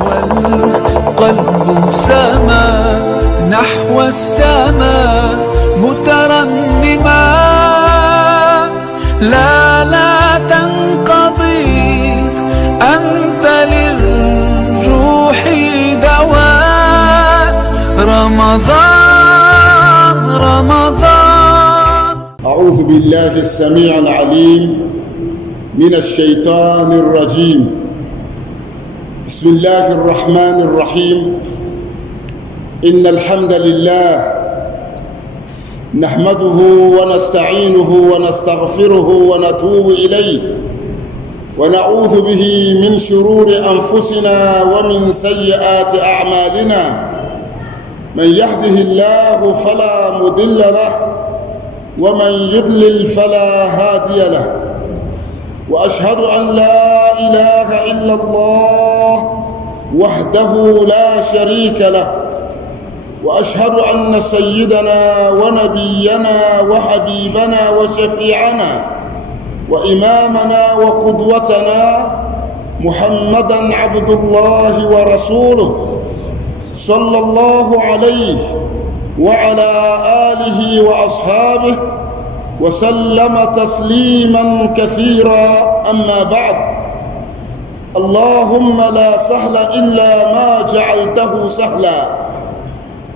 والقلب سما نحو السماء مترنما، لا تنقضي أنت للروح دواء. رمضان. أعوذ بالله السميع العليم من الشيطان الرجيم. بسم الله الرحمن الرحيم. إن الحمد لله نحمده ونستعينه ونستغفره ونتوب إليه، ونعوذ به من شرور أنفسنا ومن سيئات أعمالنا. من يهده الله فلا مضل له، ومن يضلل فلا هادي له. وأشهد أن لا إله إلا الله وحده لا شريك له، وأشهد أن سيدنا ونبينا وحبيبنا وشفيعنا وإمامنا وقدوتنا محمدًا عبد الله ورسوله صلى الله عليه وعلى آله وأصحابه وسلم تسليما كثيرا. أما بعد، اللهم لا سهل إلا ما جعلته سهلا،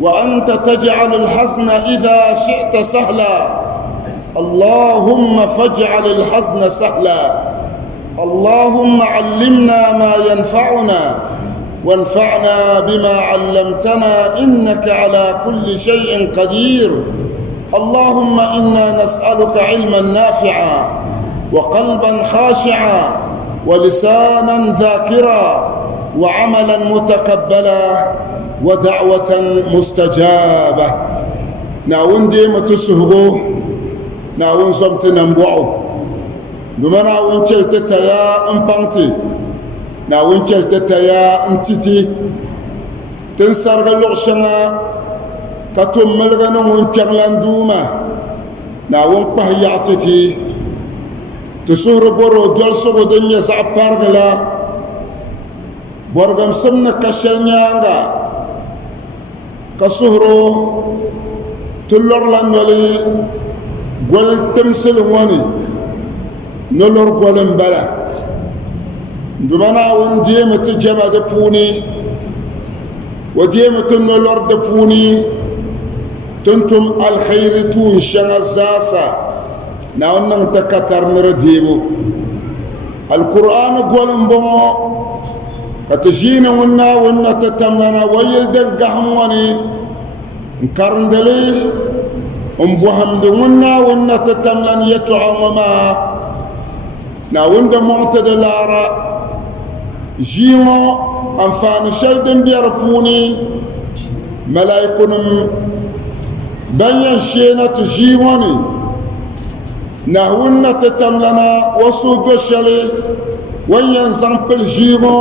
وأنت تجعل الحزن إذا شئت سهلا. اللهم فاجعل الحزن سهلا. اللهم علمنا ما ينفعنا وانفعنا بما علمتنا، إنك على كل شيء قدير. اللهم إنا نسألك علما نافعا وقلبا خاشعا ولسانا ذاكرا وعملا متقبلا ودعوة مستجابة. ناون ديما تسهبو ناون سمت نمبوعو بمنا ونكلت تيا امبانتي ناون كلت تيا انتتي تنسرغ اللغشنا كتم ملغنا ونكغلان دوما ناون قهياتتي تسور برو دول سوغو دنيا سعبارغلا borgam samna kashal nyanga kasuhro tulor lan wali gol temsel woni nolor golem bala ndumana won jema te jama de puni wa jema to nolor de puni tuntum al khair tun shanga zasa na wannan takatar nirdibo al qur'an golem bo katashina wonna tatamlana wayildan gahamwani nkarndali umbuhamdu wonna tatamlan yatu'ama na wanda mu'tadalara jimo anfani shaldan biyar puni malaikunum banyan shena tujimoni na wonna tatamlana wasu doshale wanyan zampel jimo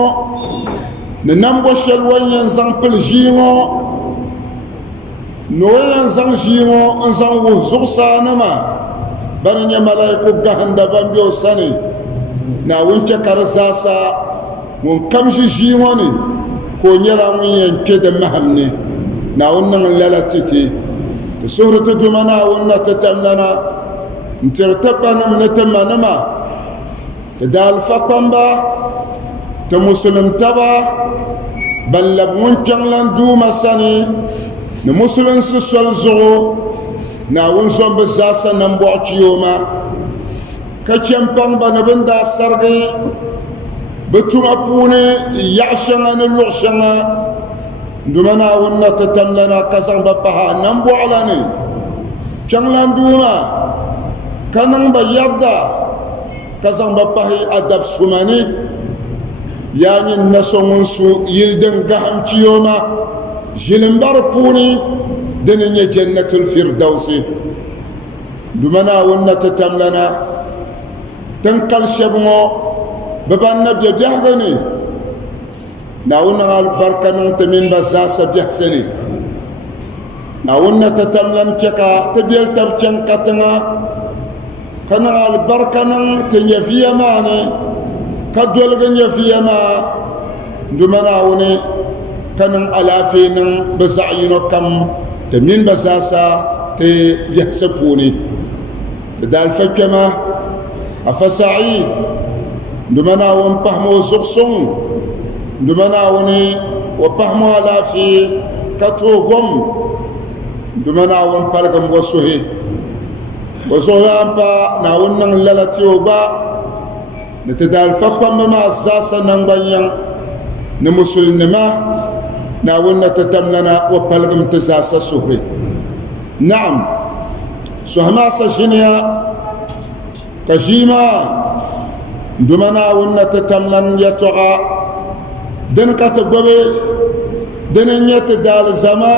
ne nambo shel wanyan zampel jimo no wanyan zang jimo nzang wo zuksa nama baranya malaiku gahanda bambio sani na wunce karsasa mun kamshi jimo ni ko nyala mun yanke da mahamni na wannan lalatiti da suratu dumana wannan tatamlana ntirtabana min tamanama dal fakamba ta muslim taba ballab mun changlan duma sani ne muslim su sol zugo na won son be zasa nan bo ciyoma ka champang ba na banda sarge betuma pune yashanga ne lushanga ndumana wonna tatamlana kasan ba paha nan bo alani changlan duma kanang ba yadda kasan ba pahi adab sumani yani nasongun su yilden gaham ciyoma jilimbar puni dinin jannatul firdausi bimana wonna tatamlana tankal shabngo baban nabya jahgani na wonna albarka nan tamin bazasa bihsani na wonna tatamlan kaka tabil tabchan katanga kana albarka nan tanya fiya mane kadol ganya fiya ma ndumana woni kanin alafinin bazayino kam da min bazasa te yahsa puni da alfakama afa sa'id ndumana won pahmo zuqsung ndumana woni wa pahmo alafi katogom ndumana won palgam wasuhe wasohampa na wannan lalatiyo ba da ta dalfakwan ma zasa nan banyan na musulma na wannan ta tamlana wa palgam ta zasa suhri na'am su hamasa shiniya kashima dumana wannan ta tamlan ya to'a dan ka ta gobe dan ya ta dal zama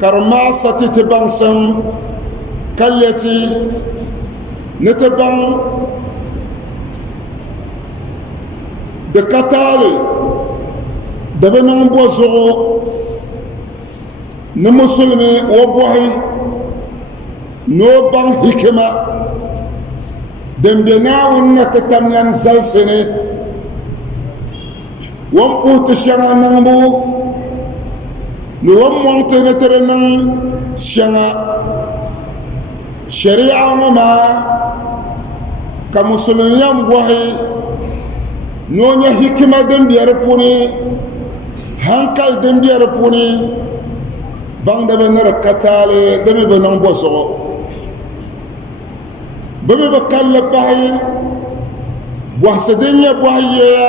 karma sati ta bansan kallati nitaban da katale da banan bozo na musulmi wa bohi no ban hikima dambe na wannan tatamyan zalsene wan puta shanga nan bu ni wan monte na tere nan shanga sharia ma ka musulmiyan bohi nonya hikima den biyar puni hankal den biyar puni bang da benar katale da me benon boso babe bakalla bahi wahsadenya bohiya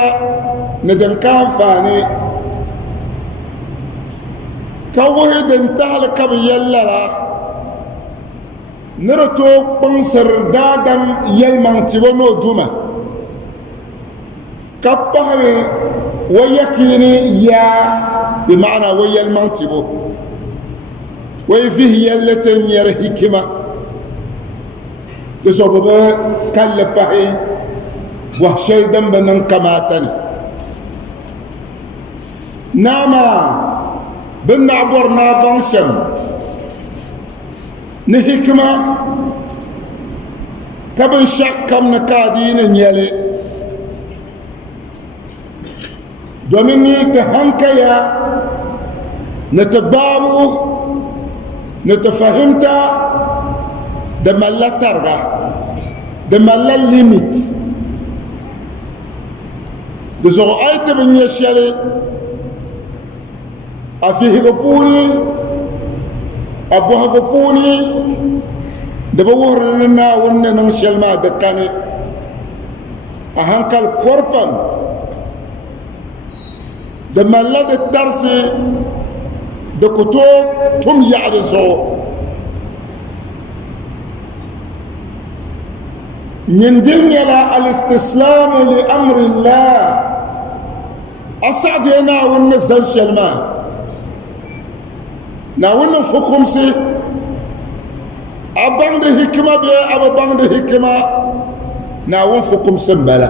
na dan kan fani tawahi den tahal kam yallara nirato bansar dadam yalman tibono duma كبهري ويكيني يا بمعنى ويا المنتبو ويفيه يلتن يرهكما يصوب كالبهي وحشي دنبنن كماتن ناما بنعبرنا بانشم نهكما كبن شكم نكادين يلي domin ni ta hankaya na ta babu na ta fahimta da mallatar ga da mallar limit da su aita bin ya shari a fi higafuni abu hagafuni da ba wurin na wannan shalma da kane a hankal korfan da mallar da tarsi da kuto tum ya da zo yindin yala al-istislamu li amri Allah asad yana wannan san shalma na wannan hukumsi aban da hikima be aban da hikima na wannan hukumsin bala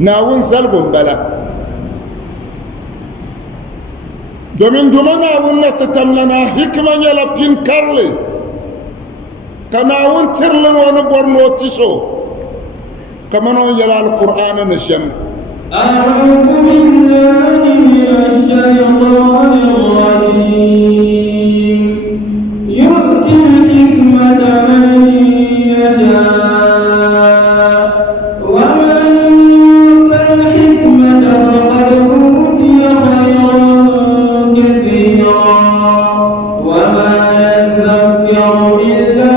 na wannan zalbun bala domin dumana wannan ta tamlana hikiman yala pin karle kana wun tirlin wani borno tiso kamar wani yala al-qur'an na shan أعوذ بالله من الشيطان الرجيم يؤتي الحكمة من يشاء ومن يؤت الحكمة فقد أوتي خيرا كثيرا وما يذكر إلا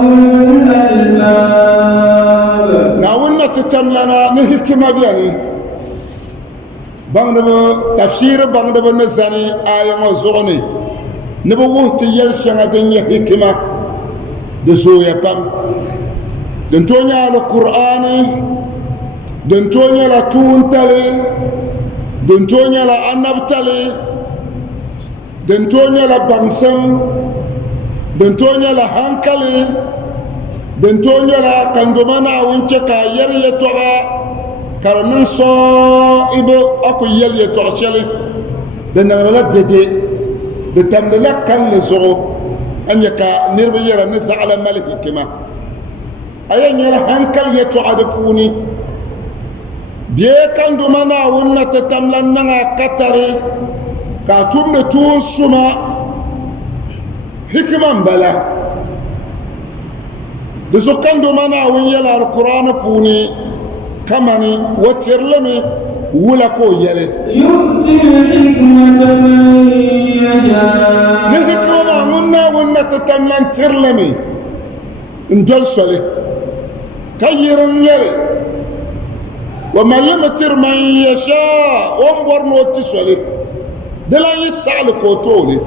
أولو الألباب. ناولنا تتملنا نهكما بياني بانغ تفسير بانغ نزاني آية وزغني نبوه تيال شنغ دنيا حكمة دزوية بام دنتونيا القرآن دنتونيا لتون تالي دنتونيا لأنب تالي دنتونيا لبانسم دنتونيا لهانكالي دنتونيا لكندمانا وانشكا يريتوغا كارنن صو إبو أكو يريتوغا شالي دنانا لددي دتملا كان لزغو أن يكا نربي يرى نزع على ملك كما أين يرى هانكال يتوغا دفوني بيكان دومنا ونا تتملنا كتري كاتوم نتون سما حكمة بلا دسوكان دومنا ويلا القرآن بوني كماني وترلمي ولا كو يلي يؤتي الحكمة من يشاء نحكمة ونا تتملن ترلمي ندول سولي كيرن يلي ومن لم تر من يشاء ومبر نوتي سولي دلا يسال كوتولي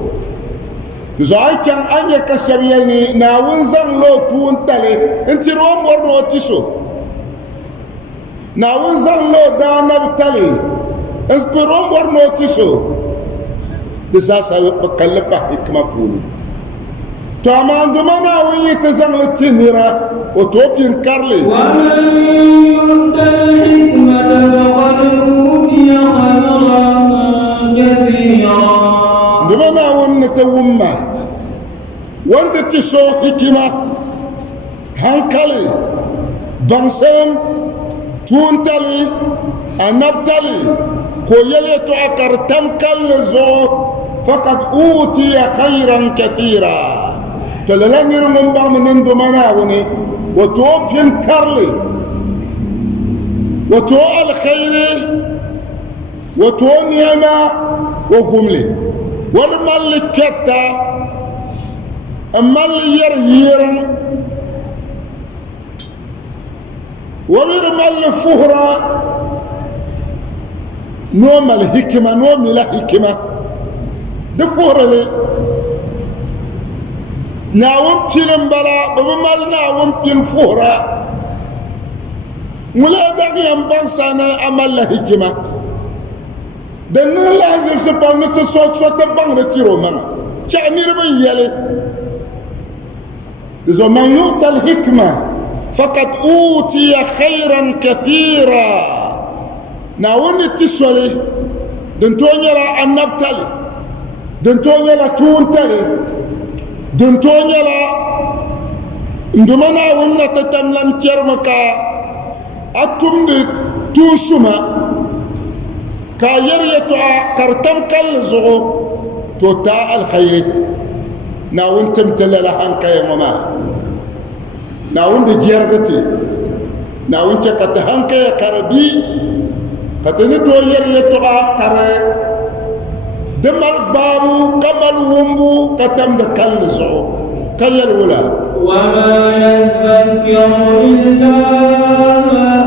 زاي كان اني كسبيني ناون زن لو تون تالي انت روم بر نوتي سو ناون زن لو دانب تالي انت روم بر نوتي سو دساسا بكلبا حكمه بولي تامان دمنا وين تزن لتنيرا وتوبين كارلي ومن يؤت الحكمة فقد أوتي خيرا كثيرا دمنا وين توما وانت تسو حكمة هنكالي بانسام تونتالي انابتالي كويلي تعكر تمكال زو فقد أوتي خيرا كثيرا تلالاني رمم بامنين دمنا وني وتوبين كارلي وتو الخير وتو نعمة وقملي والمال كتا المال يريرا ومرمال فهرا نوم الحكمة نوم الحكمة دفهرا لي ناوم بين بلا بمال ناوم بين فهرا ملا داغي يمبان سانا عمل الحكمة دن لازم سبان نتصوت صوت بان رتيرو مانا شعني ربي يلي إذا من يؤتى الحكمة فقد أوتي خيرا كثيرا ناون التسولي دنتوني لا النبتالي دنتوني لا تونتالي دنتوني لا ندمنا ونا تتملم كرمكا أتم توسما كاير يتوى كرتم كالزغو توتا الخير ناون تمتل لهانكا يوما ناون دي جيرغتي ناون تكتهانكا يا كربي كتني تو ير يتوى كره دمال بابو كمال ومبو كتم دكالزغو كيل ولا وما يذكر إلا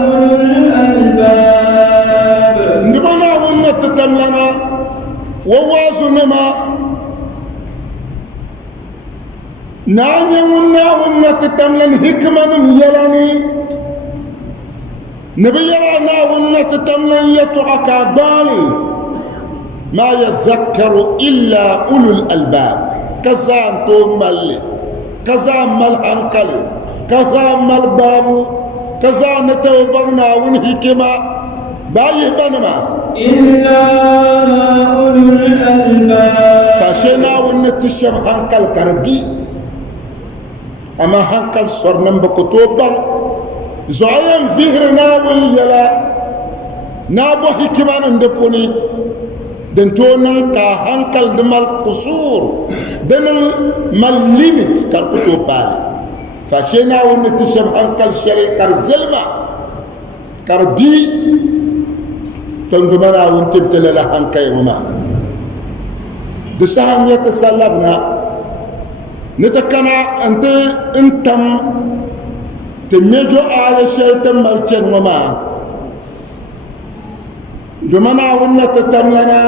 أولو الألباب نبنا ونا تتملنا ووازنما نانيا ونا تتملن حكمة يلاني نبينا ونا تتملن يتعكى بالي ما يذكر إلا أولو الألباب كزان تو مالي كزان مال هنكالي كزان مال بابو كزان توبغنا ونحكمة بايه بنما إلا أولو الألباب فاشينا ونتشم هنكال كربي أما هنكال صرنم بكتوبا زعيم فهرنا ويلا نابو حكمة ندفوني دنتونن كا هنكال دمال قصور دنن مال ليميت كاركتو بالي فاشينا ونتشم هنكال شري كارزلما كربي تندمنا ونتمتل لهنكا يوما دسان يتسلبنا نتكنا أنت انتم تميجو آية شيطان ملكين وما دمنا ونتتملنا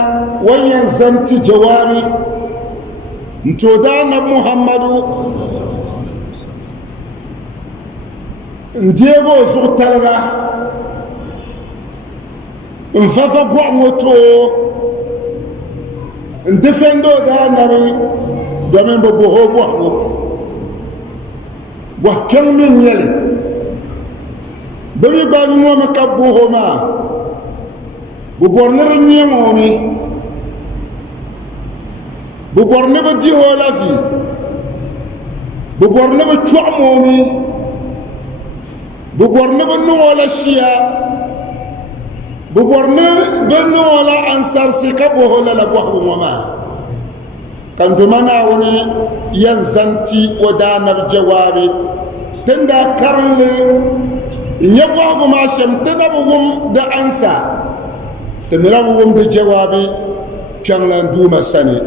وينزمت جوابي نتودان محمد نديغو زغتلغا نفافا قوانوتو ندفندو دا نبي دومين ببوهو بوهو وكم من يلي بمي بانيو مكبوهو ما ببورنر نيمومي ببورنر ديهو لافي ببورنر تشوامومي ببورنر نولا شيا ببرنا بنو ولا أنصار سكبه ولا لبوه وما كان دمنا وني ينزنتي ودانا بجوابي تندا كارلي يبوه وما شمتنا بوم دا أنسى تملا بوم دا جوابي كان لندوما سني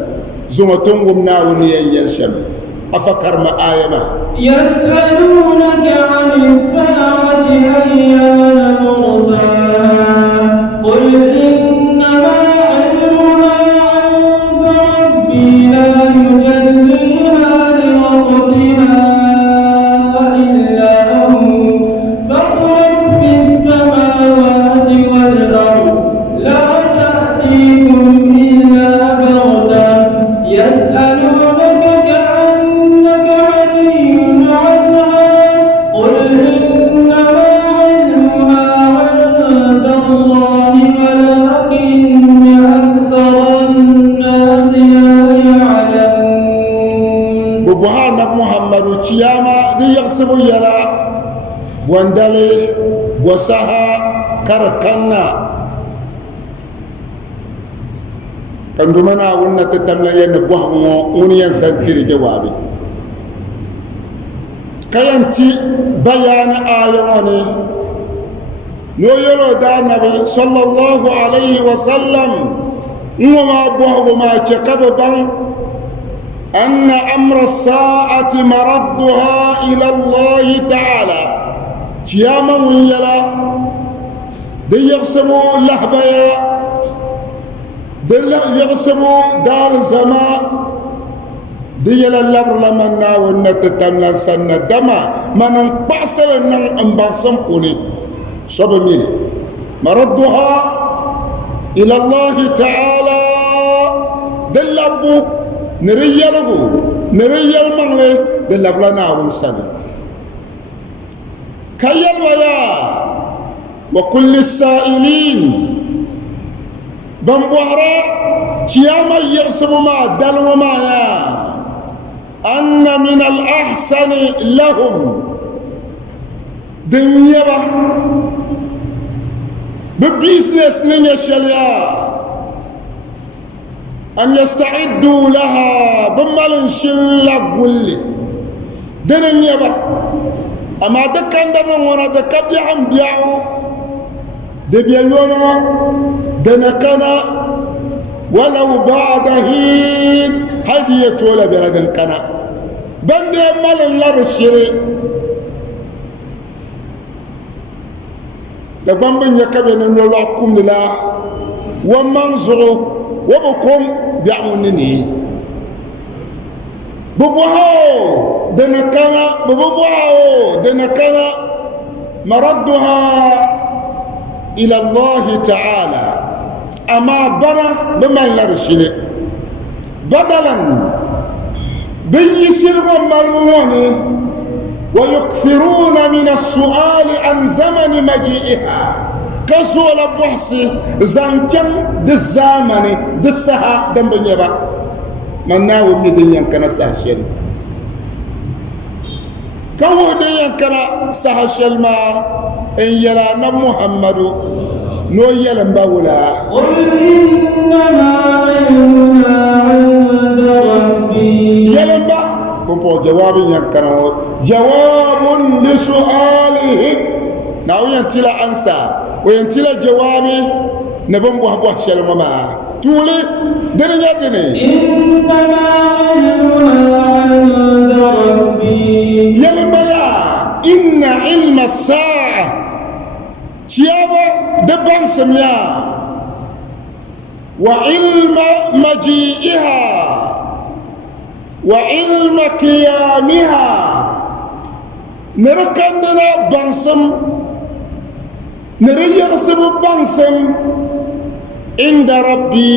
زمتون ومنا وني ينشم أفكر ما آية ما يسألونك عن الساعة أيان مرساها قل إنما علمها عند ربي لا يجليها لوقتها إلا هو ثقلت في السماوات والأرض لا تأتيكم إلا بغتة يسألونك كأنك حفي عنها قل إنما علمها عند الله ولكن أكثر الناس لا يعلمون ببهانا محمد وشياما دي يغسبوا يلا واندالي وسها كركنا كان دمنا ونا تتملا ينبوه ونيا سنتيري جوابي كيانتي بيان آيواني نو يلو دا نبي صلى الله عليه وسلم وما بوه ما كببا أن أمر الساعة مردها إلى الله تعالى كياما ويلا دي يغسبوا لهبيا دي يغسبوا دار الزمان دي يلا اللبر لمنا ونتتمنا سنة دما ما ننقبعسل ننقبعسل قولي صب مين مردها إلى الله تعالى دلبو نريالبو نريال مغلي دلبلنا ونسنة كيال ويا وكل السائلين بمبوهرا كياما يغسب ما دلو ما يا أن من الأحسن لهم دنيا ببيزنس نيا شليا أن يستعدوا لها بمال شلق ولي دنيا أما دكان دمون وانا دكاب يحن بيعو دبيا يوما دنكنا ولو بعد هيد هدية ولا بردن كنا بند مال الله الشري دبان بن يكبن نلاقكم لله ومنزعوا وبكم بيعونني ببوهاو دنكنا ببوهاو دنكنا مردها إلى الله تعالى أما بنا بما لرشله بدلا بيسر ومالموني ويكثرون من السؤال عن زمن مجيئها كسول بحثي زنكن دالزامن دالسها دنبنيبا من ناوي مدين كان سهشل كو دين كان سهشل ما إن يلانا محمد نو يلن باولا قل إنما علمها عند ربي يلن با بمبو جواب ينكنا جواب لسؤاله ناو ينتلا أنسى وينتلا جوابي نبن بوه شلمما تولي دنيا دني إنما علمها عند ربي يلن بيا إن علم الساعة شيابا دبان سميا وعلم مجيئها وعلم قيامها نركننا بانسم نريغسب بانسم عند ربي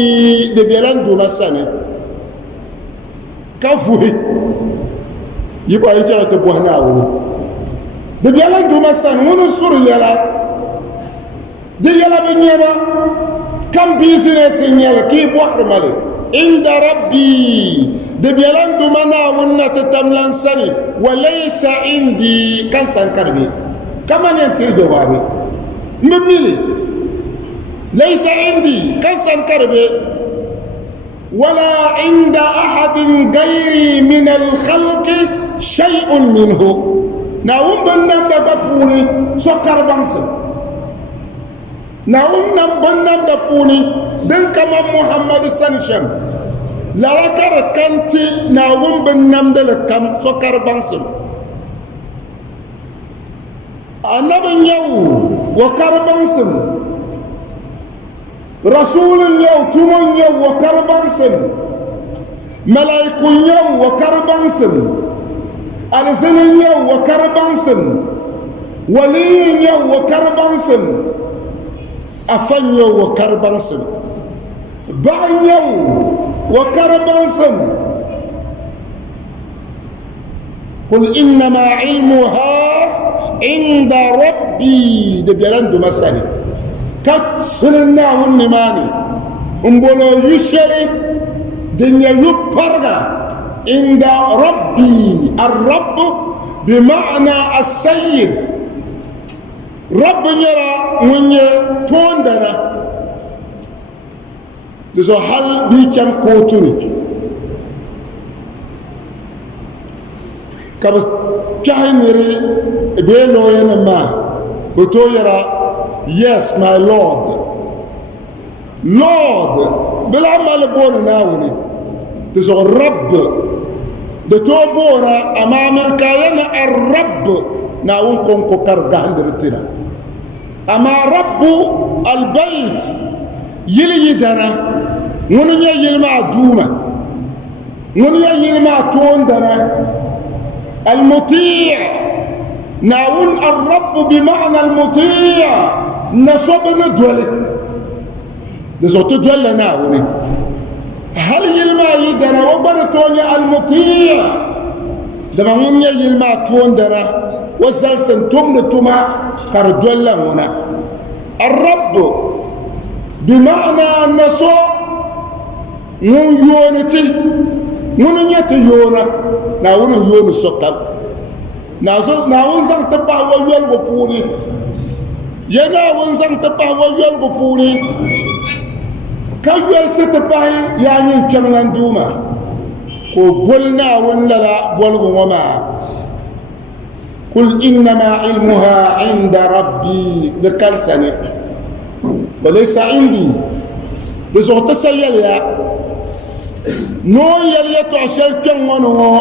دبيلان دوما سنة كفوه يبقى يجرى تبوهنا دبيلان دوما سنة ونصر يلا دي يلا بنيما كم بيزنس يلا كي بوحر مالي عند ربي دبيلان دومنا ونا تتملان سني وليس عندي كان سان كربي كما ينتر جوابي مميلي ليس عندي كسر كربي ولا عند أحد غيري من الخلق شيء منه ناوم بنام دبفوني سكر بانسن ناوم بنام دبفوني دن كما محمد سنشم لا ركر كنتي ناوم بنام دلكم سكر بانسن النبي يو وكر بانسن رسول يو تومن يو وكر بانسن ملائك يو وكر بانسن alzanin yau wa karbansin waliyin yau wa karbansin afan yau wa karbansin ba'an yau wa karbansin قل إنما علمها عند ربي دبيران دو مسالي كتسلنا والنماني انبولو يشري دنيا يبرغا عند ربي الرب بمعنى السيد رب يرى من توندنا لذو هل بيكم كوتوني كبس كهنري بيلو ينما بتو يرى yes my lord lord بلا مالبون ناوني لذو الرب دتوبورا امامر كاينا الرب ناون كونكو كارغا هندرتنا اما رب البيت يلي يدنا منو يلما دوما منو يلما توندنا المطيع ناون الرب بمعنى المطيع نصبنا دولك لزوت دولنا ناوني هل يلما يدنا وبرتوني المطيع دما من يلما توندنا وزلسن تمن تما كردولا منا الرب بمعنى النسو من يونتي من يتيونا ناون يون سقم ناون زن تبع ويل غبوني يناون زن تبع ويل غبوني كيل ستبعي يعني كملان دوما وقلنا ولا بولغ وما قل إنما علمها عند ربي بكل سنة وليس عندي بزغت سيال يا نو يلي تعشل كمانو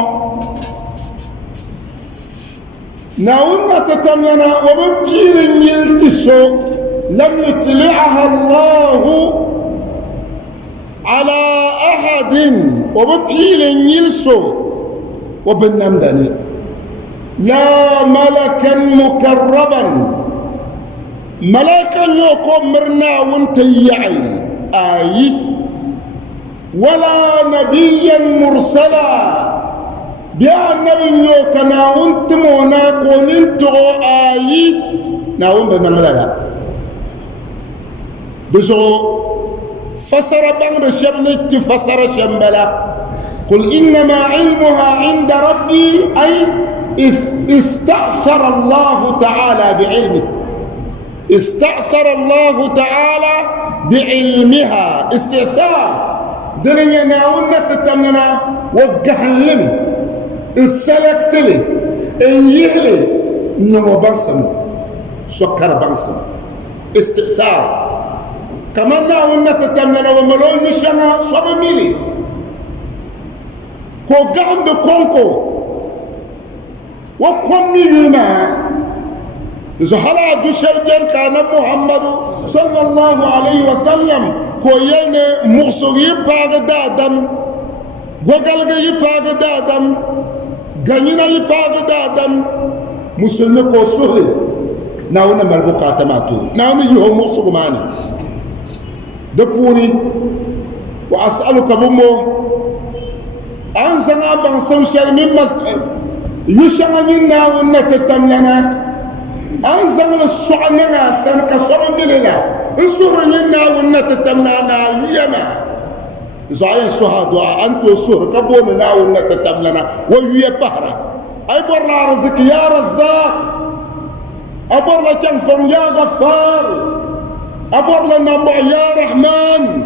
ناونا تتمنى وببجير يلتسو لم يطلعها الله على أحد وببيل يلسو وبالنمدني لا ملكا مكربا ملكا يقوم مرنا وانتيعي آي ولا نبيا مرسلا بيا النبي يوكنا وانتمونا قوننتو آي ناون بنملا بزو فسر بعض الشمل فسر شمبلا قل إنما علمها عند ربي أي استأثر الله تعالى بعلمه استأثر الله تعالى بعلمها استئثار درنيا ناونا تتمنى وقهلني السلكتلي يهلي نمو بانسم سكر بانسم استئثار كمان ناونا تتمنى وملون يشنا صب ميلي كو قام بكونكو وكم ميلما زهلا دوشرجر كان محمد صلى الله عليه وسلم كو يلنا مغسوغ يباغ دادم وقالغ يباغ دادم غنينا يباغ دادم مسلم كو سهل ناونا ملبوكا تماتو ناونا يهو مغسوغ ماني دبوني وأسألك بمو أنسنا بانسان شل من مسأل يشان منا ونتتم لنا أنسنا السعننا سنك صر ملنا السر منا ونتتم لنا اليما زعيم الشهداء أنتو السر كبولنا ونتتم لنا ويا بحرة أي برا رزق يا رزاق أبر لكن فم يا غفار أبورلا نمبر يا رحمن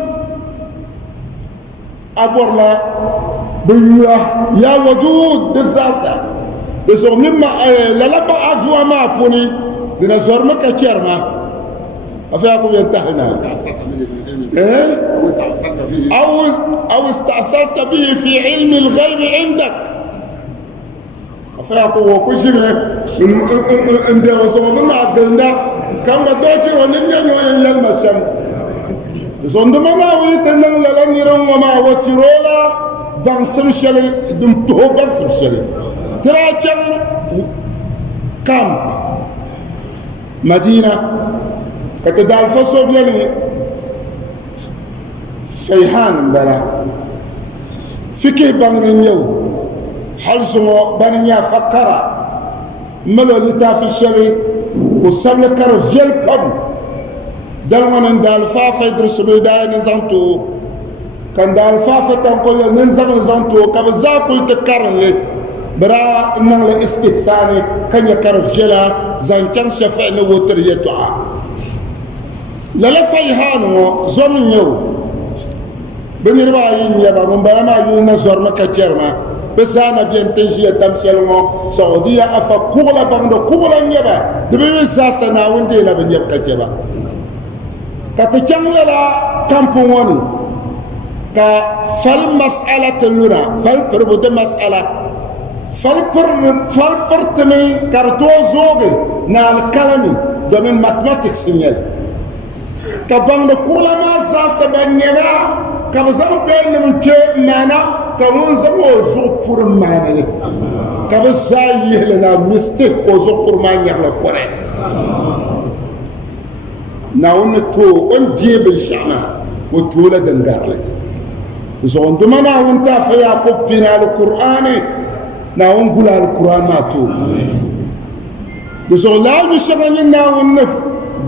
أبورلا بيولا يا ودود بالزاسة بسوم مما للبا أدوا ما بوني دنا زورمك أشرما أفياكم ينتهينا أو استأثرت به في علم الغيب عندك أفياكم وكشري إن وصومنا عدلنا كم بدوتي ونينيا نوين يلمشم زندمنا ويتنن للنيرون وما وترولا بانسم شلي دمتو بانسم شلي تراجن كامب مدينة كتدال فصوب يلي فيهان بلا فكه بانين يو حلسو بانين يا فكرة ملو لتافي شلي وسبل كار فيل بام دالوان دال فافا يدرس بيداي نزانتو كان دال فافا تنقو نزانتو كابزاكو تكارن لي برا إننا الاستحساني كان يكار فيلا زانتان شفاء نوتر يتوعى للا فيهانو زومن يو بنيربا ينيبا رمبالا ما يونا زورما كتيرما بسانا بين تنشي تمشيلمو سعودية أفا كوغلا باندو كوغلا نيبا دبي ساسنا وانتي لا بنيب كتيبا كتجان للا كامبوني كا فال مسألة اللونا فال بربود مسألة فال برتمي كارتو زوغي نال كلامي دومين ماتماتيكس نيل كباندو كوغلا ما ساسا بنيبا كبزان بين من كي مانا كمون زمو زوغ pour مانا كبزاي لنا ميستيك او زوغ pour مانا يلا كوريكت ناون تو اون جيب الشعما وتولا دنگارله زون دمنا وانت فيا كوبينا القران ناون غلا القران ما تو زون لا نشغل ناون نف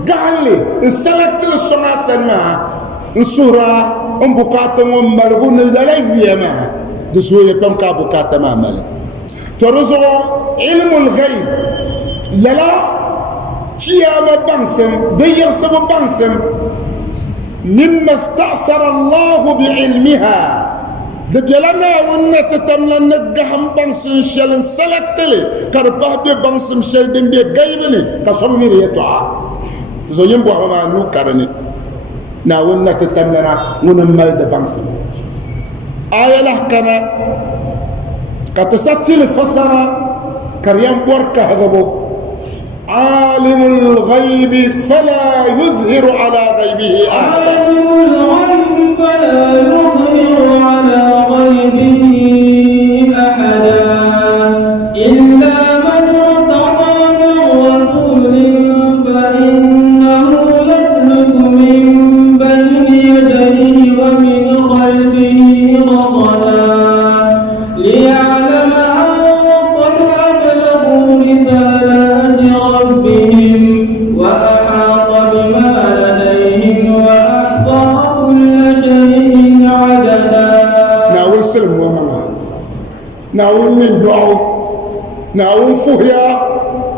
قالي سلكت السما سما السوره ام بكاتم ملغون لا يما دسو يبم كا بكاتم مال ترزو علم الغيب لا شيما بانسم دير سبب بانسم مما استأثر الله بعلمها دبيلنا ونت تملا نجهم بانسم شلن سلكتلي كرباه بانسم شل دم بي غيبني كسب ميريتوا زو يمبو ما نو كارني نا ونت تملنا ونمل د بانسم آية لحكنا كتساتل فسرا كريم بوركا هغبو عالم الغيب فلا يظهر على غيبه أحدا عالم الغيب فلا يظهر على غيبه أحدا إلا من ارتضى من رسول فإنه يسلك من بين يديه ومن خلفه رصدا ليعلم أن قد أبلغوا رسالات ربهم وأحاط بما لديهم وأحصى كل شيء عددا ناول سلم ومنا ناول من دعو ناول فهيا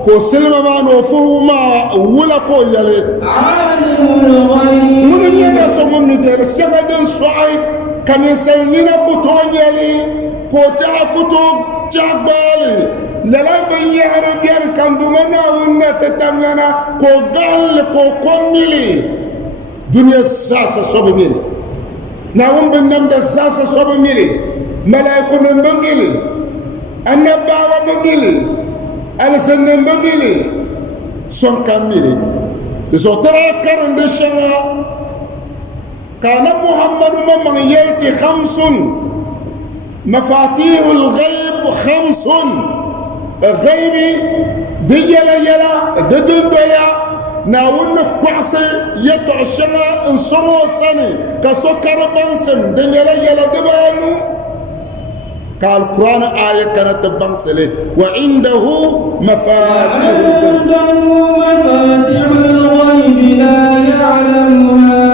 كو سلم ما نوفو ما ولا كو يلي عالم الغيب من ينا سمم ندير سغد صعيد كان يسلمنا كتون يلي كو تا كتو جبالي للا بيار بيان كان دومنا ونت تملنا كو قال كو كملي دنيا ساسا صبميري ناوم بنمد ساسا صبميري ملائكه نمبميري النباوة بميري ألسن نمبميري سون كميري إذا ترى كرن بشنا كان محمد من يلتي 5 مفاتيح الغيب 5 الغيب دي يلا ددن ديا ناون قعسي يتعشنا ان سمو سني كسكر بانسم دي يلا دبانو قال القرآن آية كانت بانسلي وعنده مفاتيح الغيب لا يعلمها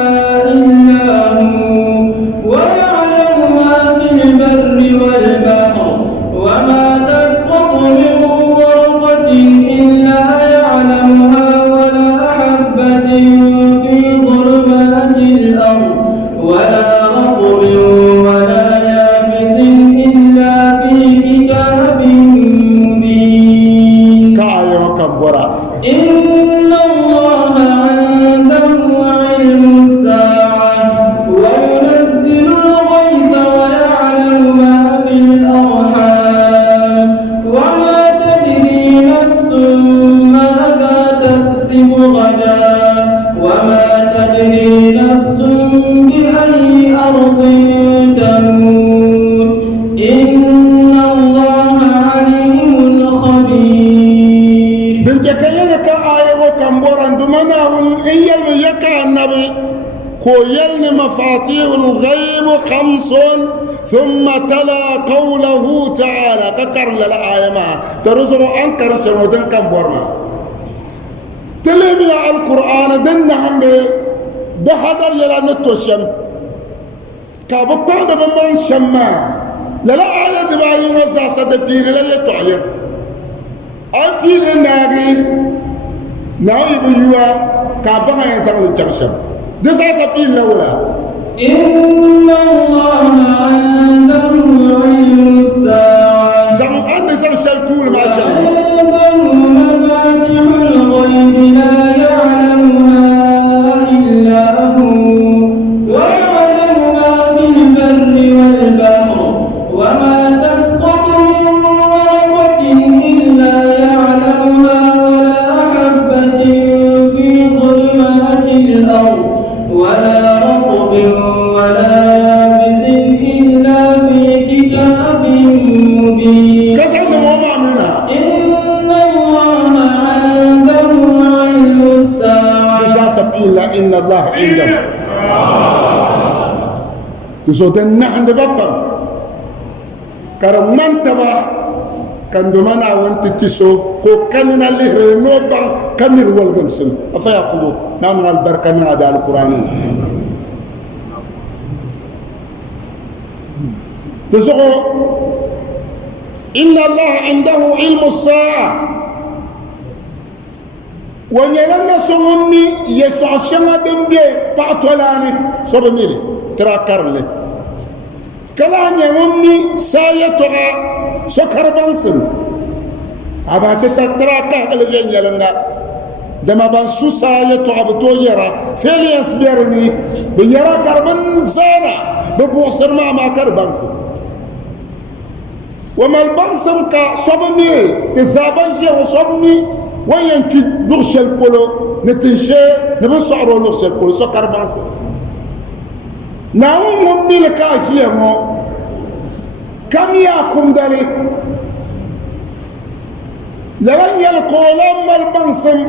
إلا هو ويعلم ما في البر والبحر وما تسقط من ورقة إلا يعلمها ولا حبة في ظلمات مفاتيح الغيب 5 ثم تلا قوله تعالى ككر للآية ما ترزق أنكر سنودن كم بورما تلمي القرآن دن هندي ده هذا يلا نتوشم كابقان ده بمن شما لا آية دبائي وزاسة دبير لا يتعير أبيل ناغي ناوي بيوا كابقان ينسان للجرشم ده ساسة بيل لولا إن الله عنده علم الساعة زم أن زم شلتول ما جاء عنده مفاتيح الغيب لا يعلمها إلا هو ويعلم ما في البر والبحر وما تسقط من ورقة إلا يعلمها ولا حبة في ظلمات الأرض ولا رطب ولا يابس إلا في كتاب مبين كسر موما منا إن الله عنده علم الساعة ساسة بيل إن الله عنده يسودن نحن بابا كرمان تبا كان دمانا وانت تسو كو كاننا لهر نوبا كمير والغمسن أفياقبو نانو البركة نعدى القرآن يسوغو إن الله عنده علم الساعة ونيلنا سوغني يسوع شنغا دمبي باعتولاني صبميلي كرا كارلي كلا نيومي سايتوغا سكر بانسم أبا تتكرا كاكل فين يلنغا دما بانسو سايتوغا بتو يرا فيلي يسبيرني بيرا كربان زانا ببوصر ما كربانسم وما البانسم كا صبمي تزابان شيء صبمي وينكي لغشل بولو نتنشي نبنصعرو لغشل بولو سكر بانسم ناو ممي لك أشياء مو كم ياكم ذلك لرن يلقولم البنسم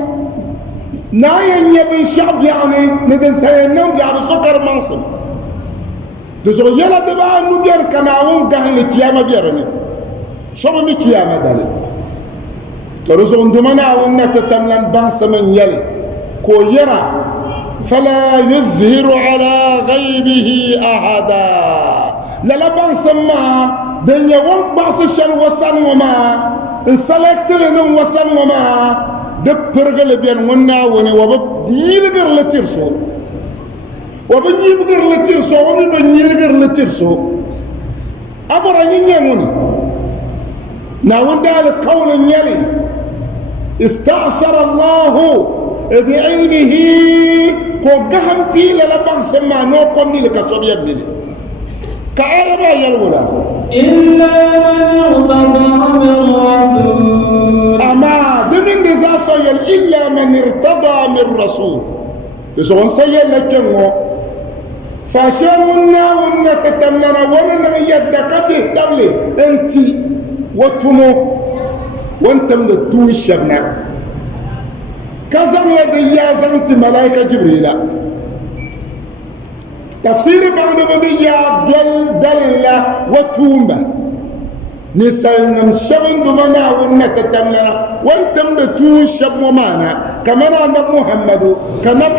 ناين يبي شعب يعني ندن سينم يعني سكر منسم دزو يلا دبا نبير كناون قهن لكيامة بيرني شو بمي كيامة ذلك ترزو اندمنا ونتتملن بنسم يلي كو يرى فلا يظهر على غيبه أحدا للا بنسمع دنيا وان بعص الشل وسن وما انسلكت لنم وسن وما دب برغل بين ونا وني وبب يلغر لترسو وبن يبغر لترسو وبن يلغر لترسو أبرا ينيموني ناون دال قول يلي استأثر الله بعلمه كو جهم في لبان سما نو كوني لك صبيا مني كآية ما يلولا إلا من ارتضى من رسول أما دمين دزا سيل إلا من ارتضى من رسول يسون سيل لكنو فاشمنا ونكتملنا وننا يدكتي تبلي انتي وتمو وانتم لتوي شبنا كزن يدي يازنت ملائكة جبريل تفسير بعد بمية دل وتومة نسألنا شبن دمنا ونتتملنا وانتم دتون شب ومانا كمان أنا محمد كمان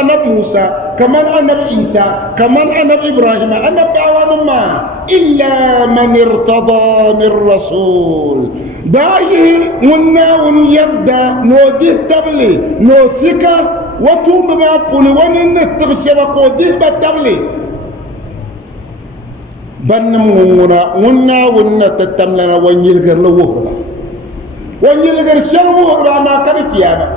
أنا موسى كمان أنا عيسى كمان أنا إبراهيم أنا باوان ما إلا من ارتضى من رسول بايه منا ونيدا نوديه تبلي نوثيكا وتوم ما بولي ونن تغشبا قوديه بتبلي بنم ونا ونا تتملنا ونيلغر لوهرا ونيلغر شل وهرا ما كان كياما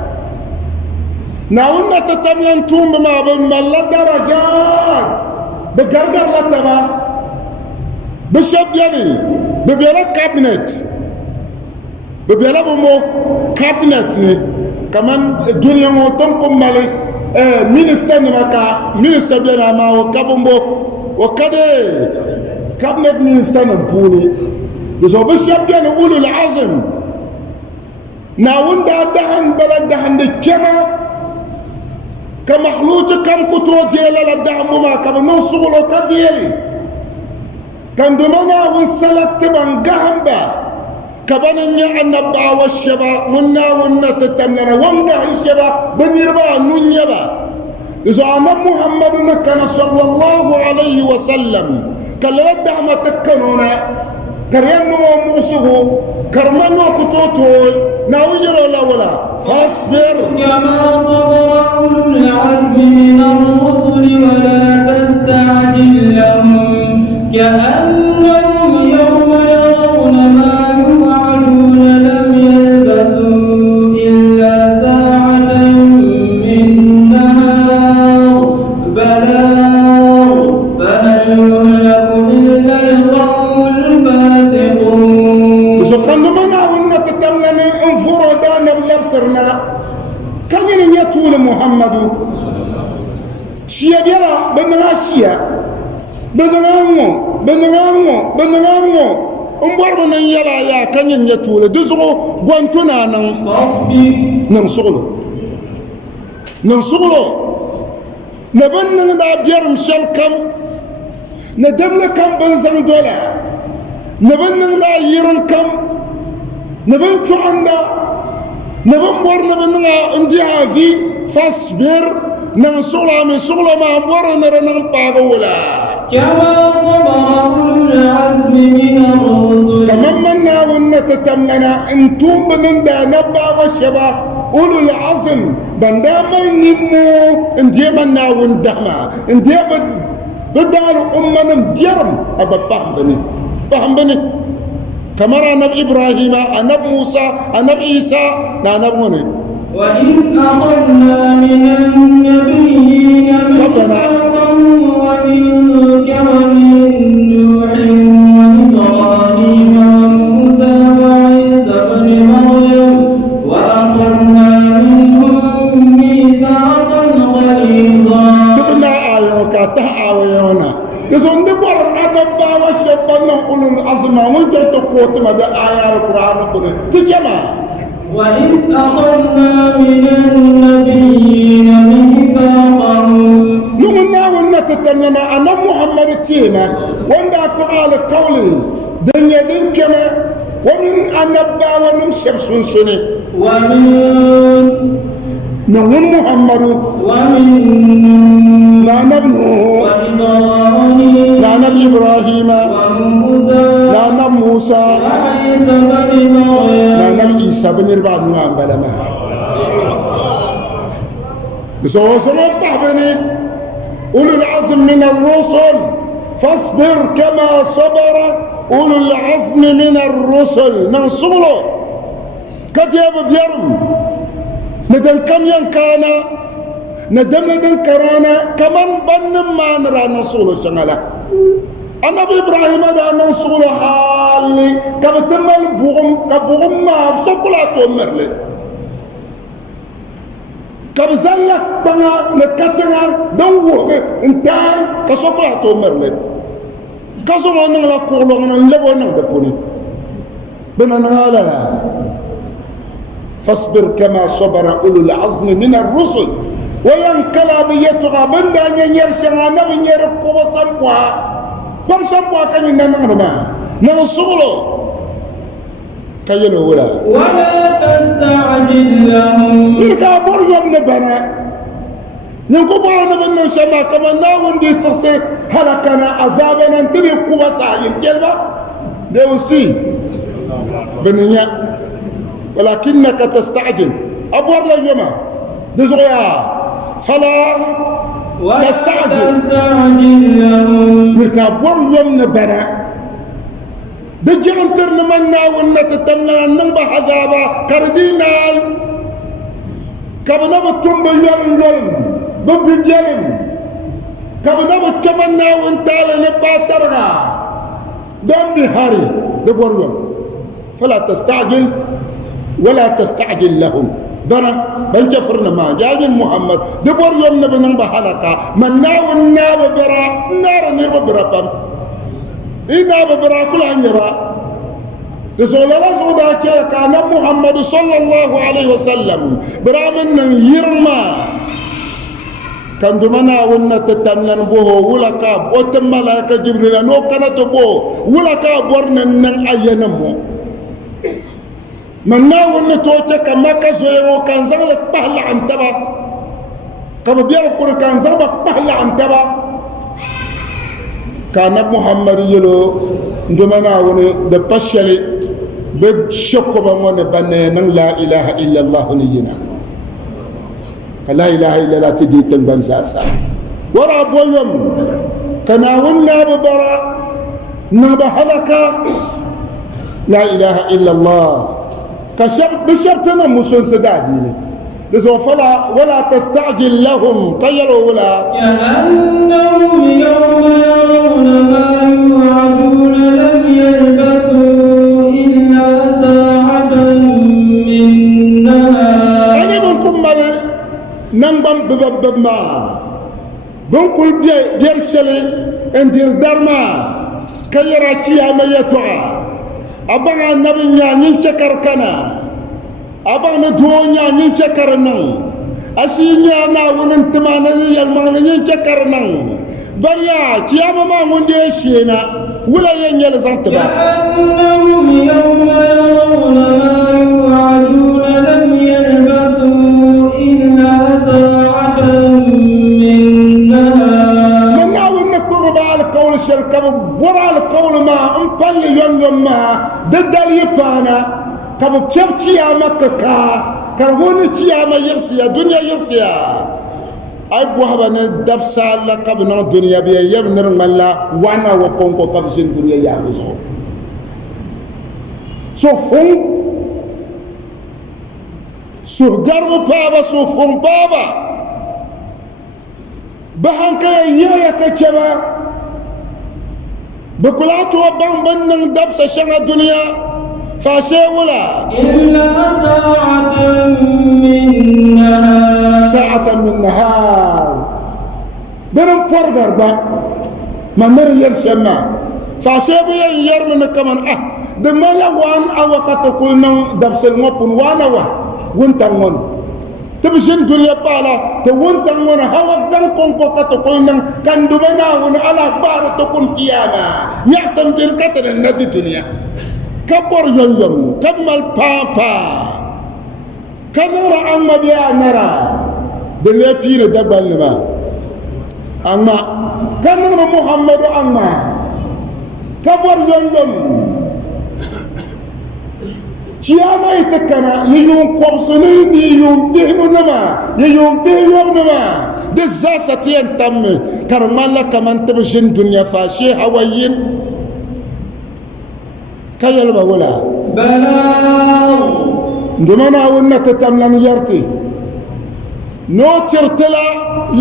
ناونا تتملن توم ما بملا درجات بغرغر لتبا بشب يعني ببيلا كابنت ببيلا بمو كابنت كمان الدنيا موتنكم مالي مينستر نمكا مينستر بينا ما وكابمبو وكده كابنت مينستر نبوني يسو بشب يعني أولو العزم ناون دا دهن بلا دهن دي كما كمخلوق كم كتو ديلا لدهم ما كم نوصلوا كديلي كم دمنا ونسلك تبان جهنبا كبنا النبع والشبا ونا تتمنى ونا الشبا بنيربا نونيبا إذا أنا محمد كان صلى الله عليه وسلم كلا دعم تكنونا كريان مو موسه كرمنا كتوتوي ناوير ولا فاصبر كما صبر أولو العزم من الرسل ولا تستعجل لهم كأنهم يوم يرون ما يوعدون لم يلبثوا إلا ساعة من نهار بلاغ فهل يهلك إلا القوم الفاسقون. سبحان من أولنا تتمنى انفردنا بلبسرنا كان يطول محمد شيا بيلا بنغا شيا بنغامو امبار بنا يلا يا كان يطول دزو غونتنا نان فاصبر ننصغلو نبن دا بيرم شل كم ندمل كم بنزم دولا نبن دا يرن كم نبن تواندا نبن بور نبن انديها في فاصبر ننصغلا من صغلا ما امبار نرنن باغولا كما صبر أولو العزم من الرسل. تممنا ونتتمنى انتم بنندا نبا وشبا أولو العزم بنداما نمو انديمنا وندهما انديما بدال أمنا بيرم أبا بهم بني كما نبي إبراهيم نبي موسى نبي عيسى نبي غني وإذ أخذنا من النبيين ميثاقهم ومنك ومن نوح وإبراهيم وموسى وعيسى بن مريم وأخذنا منهم ميثاقا غليظا. تبنا آيوكا تهاويونا يزون دبر أتبا وشبنا أولو العزم وانت تقوت مدى آيات القرآن تجمع. وإذ أخذنا من النبيين ميثاقهم نمنا ونتتمنى أنا محمد تيما وندا قرآن قولي دنيا دين كما ومن أنبا ونمشب سنسني ومن محمد ومن لا نبنه وإبراهيم لا نبي إبراهيم وموسى لا نبي موسى وعيسى بن مريم لا نبي عيسى بن ربان نوان بلما بسوى سمت بني أولو العزم من الرسل فاصبر كما صبر أولو العزم من الرسل ننصره كتاب بيرم ندن كم ينكانا ندن كرانا كمان بن ما نرى نصوله شغله النبي إبراهيم هذا نصوله حالي كبتمل بوغم ما بسقلا تومر له كبزلك بنا نكتنا دو انتاي كسقلا تومر له كسقلا نغلا كولو نلبو نغدبوني بنا نغالا فاصبر كما صبر أولو العزم من الرسل وينكلا بيتغى بندا ينيرشنا نبي يرقو وسمقوا بم سمقوا كان يننغرما نوصولو كيلو ولا تستعجل لهم يركا بور يوم نبنا نكو بور نبنا شما كما ناون دي سسي هلكنا عذابنا نتري قوة ساين كلمة دوسي بنيا ولكنك تستعجل أبور اليوم دزويا فلا تستعجل لهم يركبور يوم نبنا دجرن ترنمنا ونتتمنى ننبه عذابا كردينا كبنا بتم بيالن ببيالن كبنا بتمنى وانتال نباترنا دم بهاري دبور يوم فلا تستعجل ولا تستعجل لهم بنا بنجفرنا ما جاج محمد دبر يوم نبنن بحلقة من ناو الناب برا نار نير برا بام إنا برا كل عنجبا رسول الله صلى الله عليه وسلم كان محمد صلى الله عليه وسلم برا من يرما kan dumana wonna tatamlan boho wula ka wata malaika jibril no kana to bo wula ka bornan nan ayyana mo man na wonna to ta kamaka so yo kan zanga pahla antaba kama biyar kur kan zanga pahla antaba kana muhammad yelo dumana wona da pashale be shokko ba ngone banne nan la ilaha illa allah niyina لا إله إلا الله تجي تنبن ساسا ورا بويم كناونا ببرا نبا هلكا لا إله إلا الله كشب بشرتنا مسون سدادين لذو فلا ولا تستعجل لهم طيروا ولا كأنهم يوم يرون ما يوعدون لم يلبثوا إلا ساعة من نهار أنا منكم مالي نمبم بببما بنقول بيرسلي اندير درما كيرا كياما يتوعا أبغى النبي نين شكر كنا أبغى دونيا نين شكر نن أسينيا نا وننتمانا يلمان نين شكر نن بنيا كياما ما مندي شينا ولا ينجل زنتبا كأنهم يوم يرون ما يوعدون لم يلبثوا إلا ساعة من نهار من ناوي انك تضرب على القول الشركة ورا القول ما امبل يوم ما ضد اليابانا كابو كيبتي يا مكة كرهوني يا ما يرسيا دنيا يرسيا اي بوهبا ندبسا لك ابن الدنيا بي يمنر ملا وانا وقونكو كبسين دنيا يا غزو سو فون سو غرب بابا سو فون بابا بهانكا يا كتشبا بكلاتو بان دبسا شنغ الدنيا فاشي ولا إلا ساعة من نهار ساعة من نهار درم فرغر با ما نر يرسما فاشيبو يرمن كمان دمالا وان اوقات كلنا دبس المبن وانا وانت من تبشن دنيا بالا وانت من هوا دم كونكو كتقولنا كان دمنا ون على بار تكون قيامة يحسن تركتنا النادي الدنيا كبر يوم كمل بابا كنرى أما بيا نرى دنيا بير دبل ما أما كنرى محمد أما كبر يوم كياما يتكنا يوم قبصنين يوم بينو نما يوم بينو نما دزاسة ينتم كرمالا كمان تبشن دنيا فاشي هوايين كيلبا ولا بلاغ دمنا ونا تتملن يرتي نو ترتلا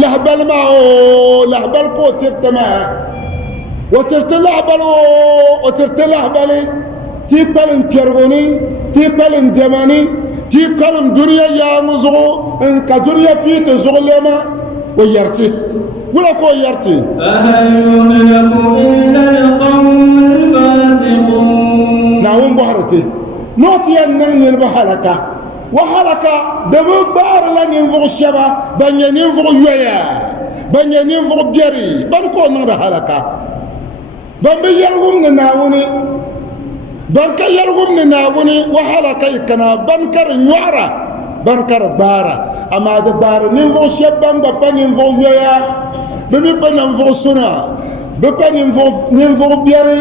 لهبل ما لهبل كو ترتما وترتلا بلو وترتلا بلي تيبل كيرغوني تيبل جماني تيكلم دنيا يا مزغو ان كدنيا بيت زغلما ويرتي ولا كو يرتي فهل يهلك إلا القوم الفاسقون ناوم بحرتي نوتي أن البحرك وحرك دبو بار لن ينفق الشبا بن ينفق يويا بن ينفق بيري بن كون حرك بن بيرغم ناوني بن كيرغم ناوني وحرك يكنا بن كر نيورا بن كر بارا اما دبار ننفق الشبا بن ينفق يويا بن ينفق سنا بن ينفق بيري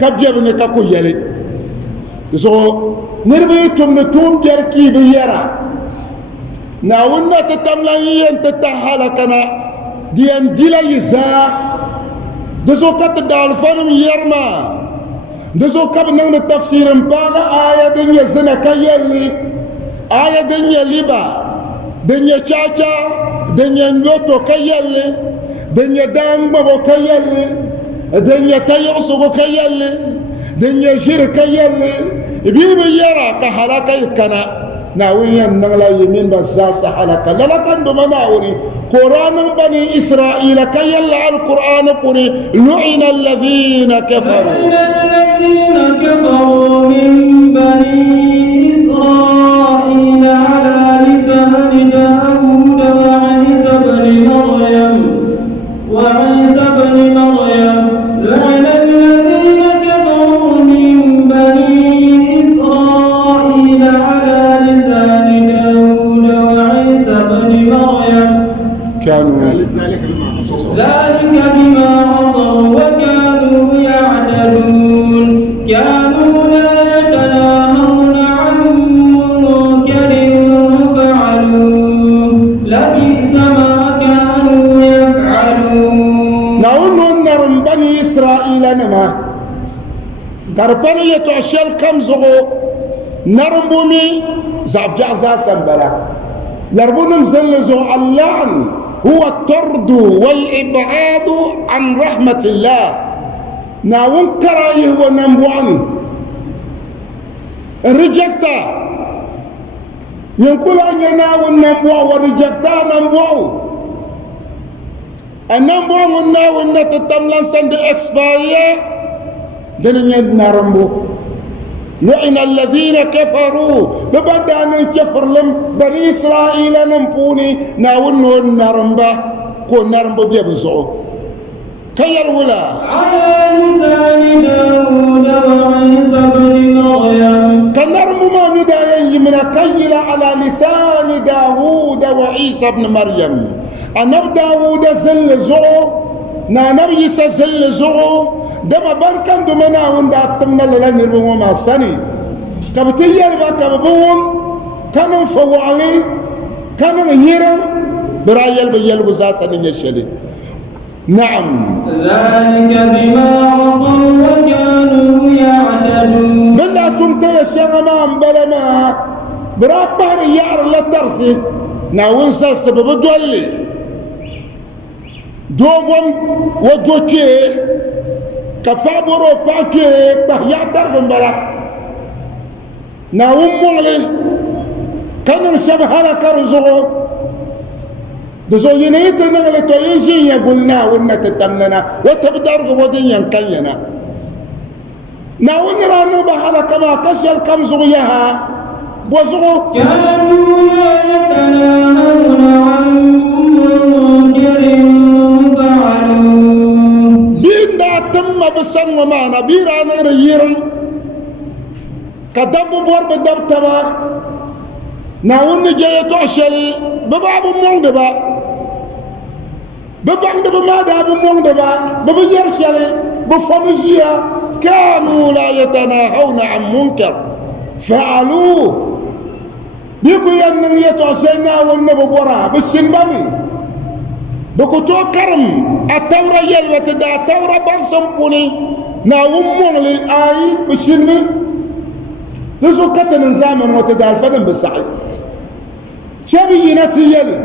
كبيرني كاكو يلي so nirbi tumna tum jar ki bi yara na wonna ta tamlan yen ta halakana diyan dila yiza de so kat dal fanum yerma de so kab nang na tafsirin baga aya din yazna kayeli aya din yaliba din ya chacha din ya nyoto kayeli din ya damba bo kayeli din ya tayusu kayeli din ya shirka kayeli بيبي يرى كهلاكا يكنا ناويا نغلا يمين بزاس حلقا للكن دمناوري قرآن بني إسرائيل كي يلع القرآن قري لعن الذين كفروا من بني إسرائيل على لسان داود وعيسى بن مريم narim bani israila nima karbani yato shel kam zogo narim bumi zabja za sambala yarbunum zalzo allan huwa at-tard wal ib'ad an rahmatillah nawun karayi wa nambuani rejecta yankula nawun nambu wa rejecta nambu anambo ngonna wonna tatamlan sande expire dana narambo لعن الذين كفروا ببدا ان كفر لم بني اسرائيل نمبوني ناونو النرمبا كو نرمبو بيبزو كي الولا على لسان داود وعيسى بن مريم كنرمو ما مدايا من كيل على لسان داود وعيسى بن مريم أنا داود زلزو نانم يسا زلزو دما بركان دمنا وندا تمنا للا نرمو ما سني كبتي يلبا كببوم كانوا فوالي كانوا يرم برا يلبا زاسا نيشلي نعم ذلك بما عصوا وكانوا يعتدون من لا تمتي الشغما بلما برا بحر يعر لا ترسي ناون سبب دولي دوغم وجوكي كفابورو باكي بحيا ترغم بلا ناوم مغلي كانوا شبه كرزو دزو ينيت نغلي تو يجي يقولنا ونا تتمننا وتبدا رغبودين ينكينا ناون رانو بحالا كما كشل كم زغيها وزغو كانوا لا يتناهون عن منكر تم بسن ومانا بيرانا ريرن كدب بور بدب تبا ناون جاي توشلي بباب مون دبا ببان دب ما داب مون دبا ببيرشلي بفمجيا كانوا لا يتناهون عن منكر فعلوه بيقول ين يتوشلنا ونبورا بالسنبامي بكتو كرم التورة يلوت دا التورة بانسمبوني ناوم مغلي آي بشنمي لسو كتن نزامن وتدال فدن بالسعي شابي يناتي يلي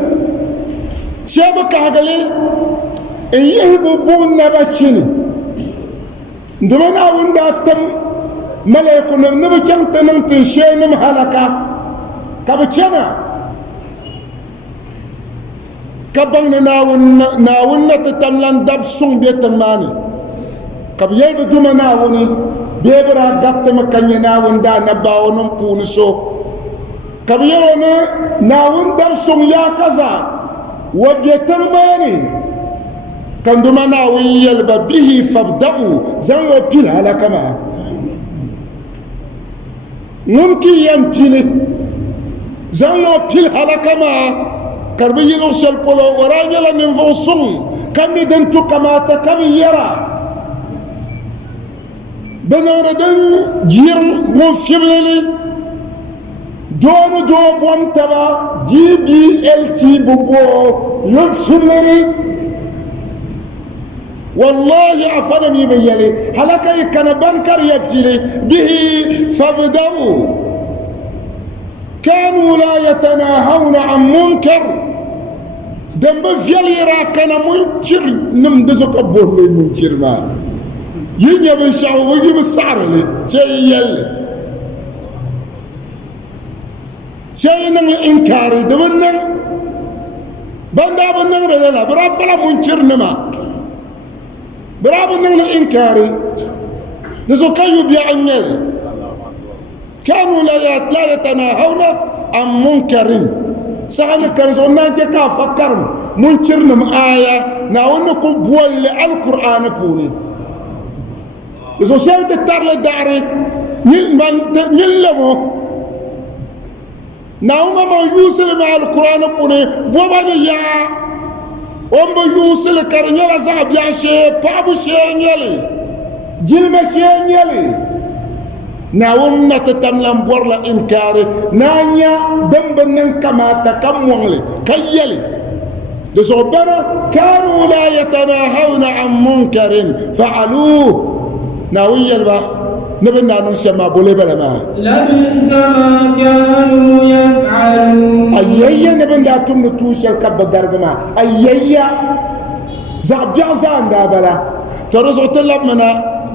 شابي كهغلي إن يهبو بون نباتشيني ندمنا وندا تم ملايكونا نبچن تنمتن شينم هلكا كبچنا كبان ناون تتملان دب سون بيتماني كب يلب دوما ناوني بيبرا غات مكاني ناون دا نباونم بونسو كب يلوني ناون دب سون يا كذا وبيتماني كان دوما ناون يلب به فابدأوا زنو بيل على كما ممكن يمبيل زنو بيل على كما كربي يلوسل بولو ورانيا لا نفوسون كم يدنتو كما تكمي يرى بنوردن جير مو فيبلني دون جو بوم تبا جي بي ال تي بوبو يفسلني والله عفنا يبيلي هلك كان بنكر يبتلي به فابدأوا كانوا لا يتناهون عن منكر دم بفيلي راكنا منكر نمدزق أبوه من منكر ما ينجب الشعو ويجيب السعر لي شيء يلي شيء نغل إنكاري دبنا بندا بنغر لا براب بلا منكر نما براب نغل إنكاري نزو كيو بيعن يلي كانوا لا يتناهون عن منكر سألنا كرزونا جكا فكرم منكر نم آية ناونكو بول القرآن بوني إذا سألت التارل داري نلمو ناوما ما يوصل مع القرآن بوني بوباني يا ومبا يوصل كرنيلا زعب يا شيء بابو شيء نيلي جلم شيء نيلي ناوم نتتملم بورلا إنكاري نانيا دمبنن كما تكمولي كيلي ربنا كانوا لا يتناهون عن منكر فعلوه ناوي البا نبنا نشما بولي بلا ما لبئس ما كانوا يفعلون أييا نبنا تم توش الكب غرغما أييا زعب جعزان دابلا ترزو طلب منا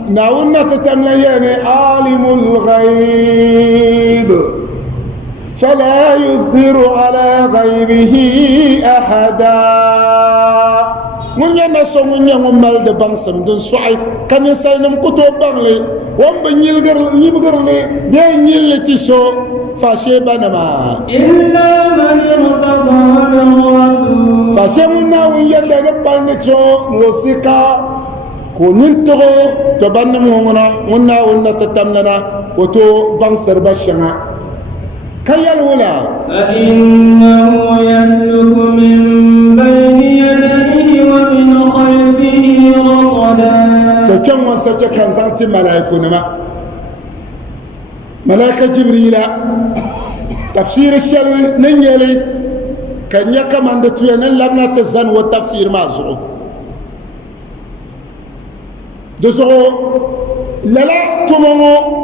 ناونا تتمليين عالم الغيب فلا يظهر على غيبه أحدا من ينسو من ينمال دي بانسم دون سوعي كان يسالنم كتو بانلي وان بنيلغر لي دي نيل تيسو فاشيبا نما إلا من ارتضى من رسول فاشيمنا وين يلي نبال نتو نوسيكا كوننتغو تبنم ونا ونا تتملنا وتو بانسر باشنا كي الولا فإنه يسلك من بين يديه ومن خلفه رصدا تكون وسجى كان زانتي ملائكة نما ملائكة جبريل تفسير الشلوي ننيلي كان يكا من دتوين لبنا تزن والتفسير ما زغو دزغو للا تمامو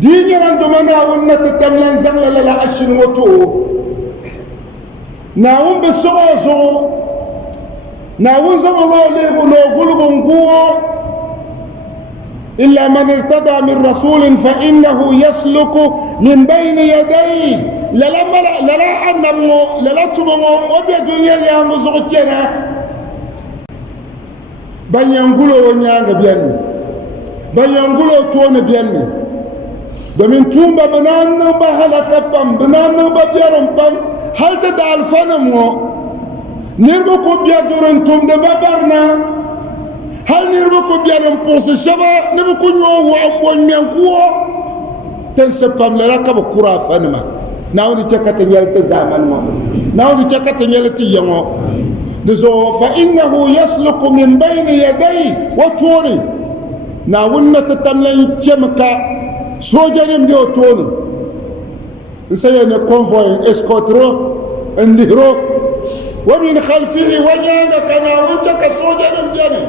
دين يرندمنا ونا تتملن زغل لا عشن وتو ناون بسو زو ناون زغل لو لو غلغو إلا من ارتضى من رسول فإنه يسلك من بين يديه لا أنمو لا تمو وبيا دنيا يا مزغتنا بان ينقلو ونيانغ بيان بان ينقلو تون بيان domin tumba banan ba halaka pam banan ba biaram pam halta da alfanam ngo nirgo ko biya doron tumde babarna hal nirgo ko biaram pose shaba nibu ko nyo wo ambon miankuo tan se pam la ka ba kura fanama nawni chakata nyalta zaman mo nawni chakata nyalta yango dezo fa innahu yasluku min bayni yaday wa turi nawunna tatamlan chemka sojanim dio tonu nsaya ne convoy escortero ndiro wa min khalfihi wajanga kana wunta ka sojanim jani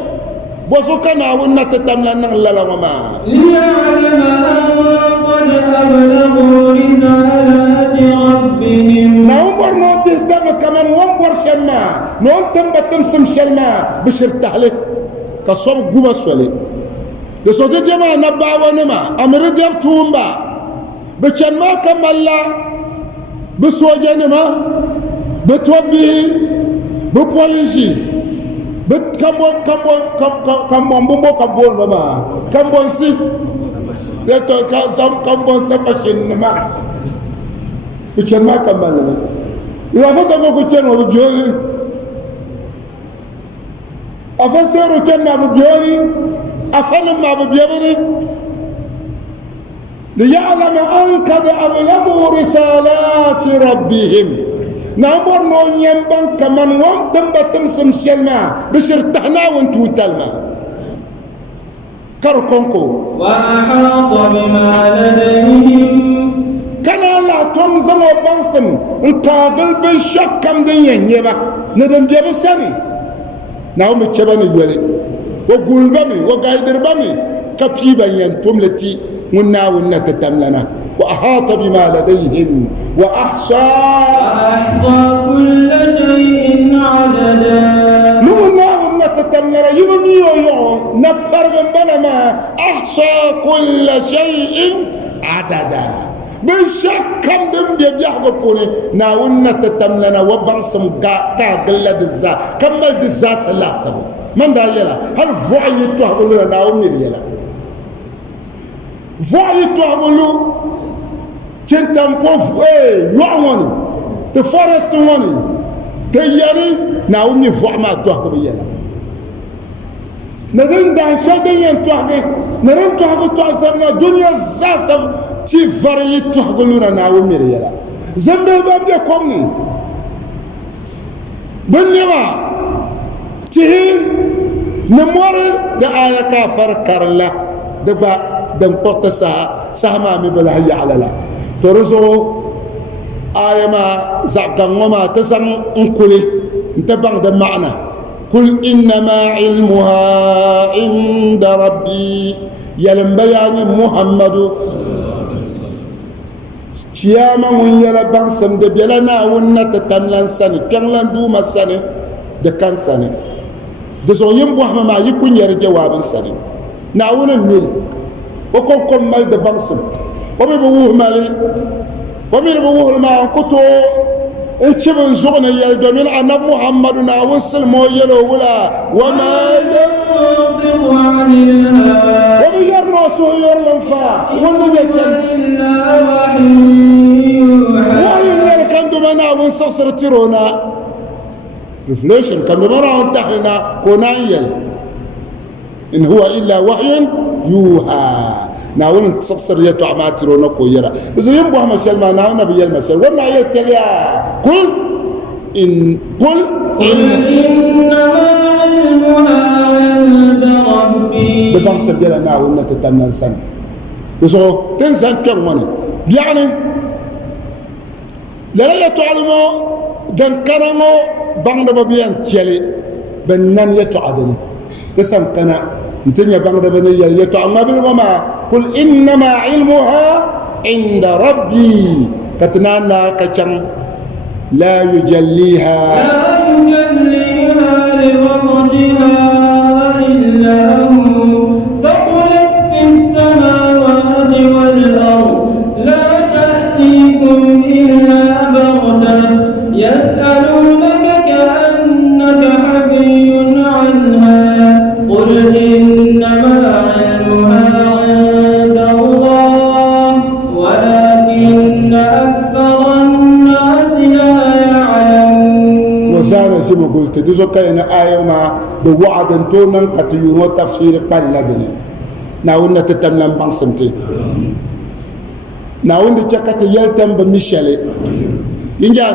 boso kana wunna tatamlan nan lala ma ليعلم أن قد أبلغوا رسالات ربهم na umar no tihdam kaman wambar shamma no tambatam sim shalma bishir tahle ka sob guba sole de so de jama na bawa ne ma amri de tumba be chen ma kamalla be soje ne ma be tobi be polisi be kambo mbo kambo ma kambo si de to ka sam kambo sa pashin ne ma be chen ma kamalla ila fata ko chen wo biori afa sero chen na biori أفلم ما بيبري ليعلم أن قد أبلغوا رسالات ربهم نمر نو ينبن كمن ومتم بتمسم شلما بشر تحنا وانتو تلما كركونكو وأحاط بما لديهم كان لا تمزم وبنسم انتاقل بالشك كم دين يبا ندم جيب السني ناوم تشبان الولي وقلبمي وقايدربمي كبيبا ينتم لتي منا ونا تتملنا وأحاط بما لديهم وأحصى كل شيء عددا منا ونا تتملنا يبني ويو نبتر بلما أحصى كل شيء عددا بالشك كم دم بيحكوا بوني ناونا تتملنا وبنسم قاقل دزا كمل دزا سلاسبو من دا يلا هل فوعي تقول لنا ناومي يلا فوعي تقول له تنتم بوف يوعون تفرست واني تياري ناومي فوع ما تقول يلا نرن دا شدين تقول نرن تقول دنيا زاسف تي فري تقول لنا ناومي يلا زنبه بامدي كومني من يما تهي نمور دا آية كافر كارلا دبا دم قطسا سهما مبلا هي على لا ترزو آية ما زعقا وما تسم انكولي انت بعد معنى قل إنما علمها عند ربي يلم بيان محمد شياما من يلا بانسم de بيلنا ونا تتملان سني كنلان دوما سني de kan sani de so yimbo ma yikun yar jawabin sani na wunan ne ko kon mal de bansum ko be bu mali ko mi bu ma kuto in cibin zugna yal domin annab muhammadu na wasul mo yelo wala wa ma yantiqu anil hawa wa bi yarno so yarlan fa wanda ya ce illa wahyuha wa yel kan do mana won sasar tirona reflection kan do mana on tahlina ko nan yel in huwa illa wahyun yuha na wani sassar ya to amma tiro na koyara yanzu yin buhama shalma na wani biyar masal wannan ya taliya kul innama ilmuha inda rabbi da ban sabila na wannan ta tannan san yanzu tan san kan wani yani la ya to almo dan karamo bang da babiyan cele ban nan ya to adani ta san kana ntinya bang da bane ya to amma bil ma قل إنما علمها عند ربي كتنانا كچن لا يجليها لوقتها إلا هو ثقلت في السماوات والأرض لا تأتيكم إلا بغتة يسألونك كأنك حفي عنها قل إنما علمها سيما قلت ديزو كاين آية ما دو وعد تونا كتيونو تفسير قال لدني ناونا تتملم بانسمتي ناونا تكت يلتم بمشالي ينجا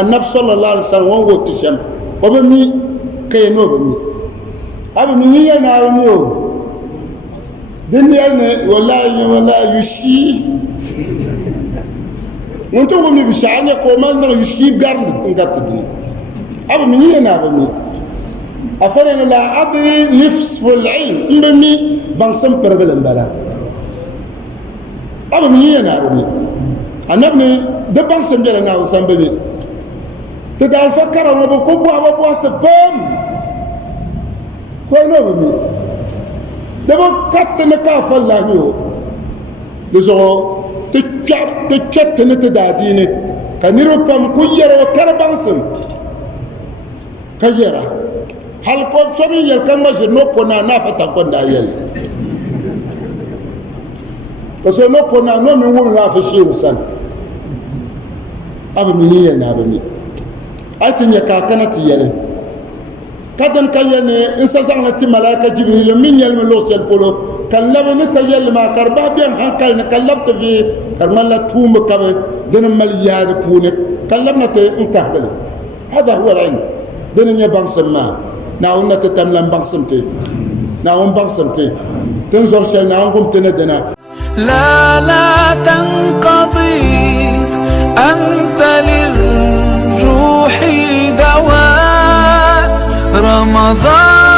النبي صلى الله عليه وسلم وهو تشم وبمي كينو بمي أبو مي يناونيو دنيا والله يشي وانتو قومي بشعاني قومان يشي بقرن تنقات الدنيا أبو مني أنا أبو مني أفرنا لا أدري نفس في العلم بمي بنسم برجل بلا أبو مني أنا أبو مني أنا ابني ده بنسم جلنا وسام بمي تدعى فكر أنا بكوب أبو سبام كوينو بمي ده بكتنا كافل الله يو لزو تكت نتداديني كنيرو بام كويرو كربانسم kajera hal ko somi yel kan ma no pona na fata ko da yel ko so no pona no mi won na fa shiru san abu mi yel na ba mi atin ya ka kana ti yel kadan kayene in sa sang na ti malaika jibril min yel me lo sel polo kan labe ni sa yel ma karba bien hankal ne kallabta fi karmalla tum kabe dana mal yaade pune kallabna te in tahgal hada huwa al-ilm دنيا بانسم ما ناونا تتملم بانسم تي ناون بانسم تي تنظر شل ناون قم تندنا لا تنقضي أنت للروح دواء رمضان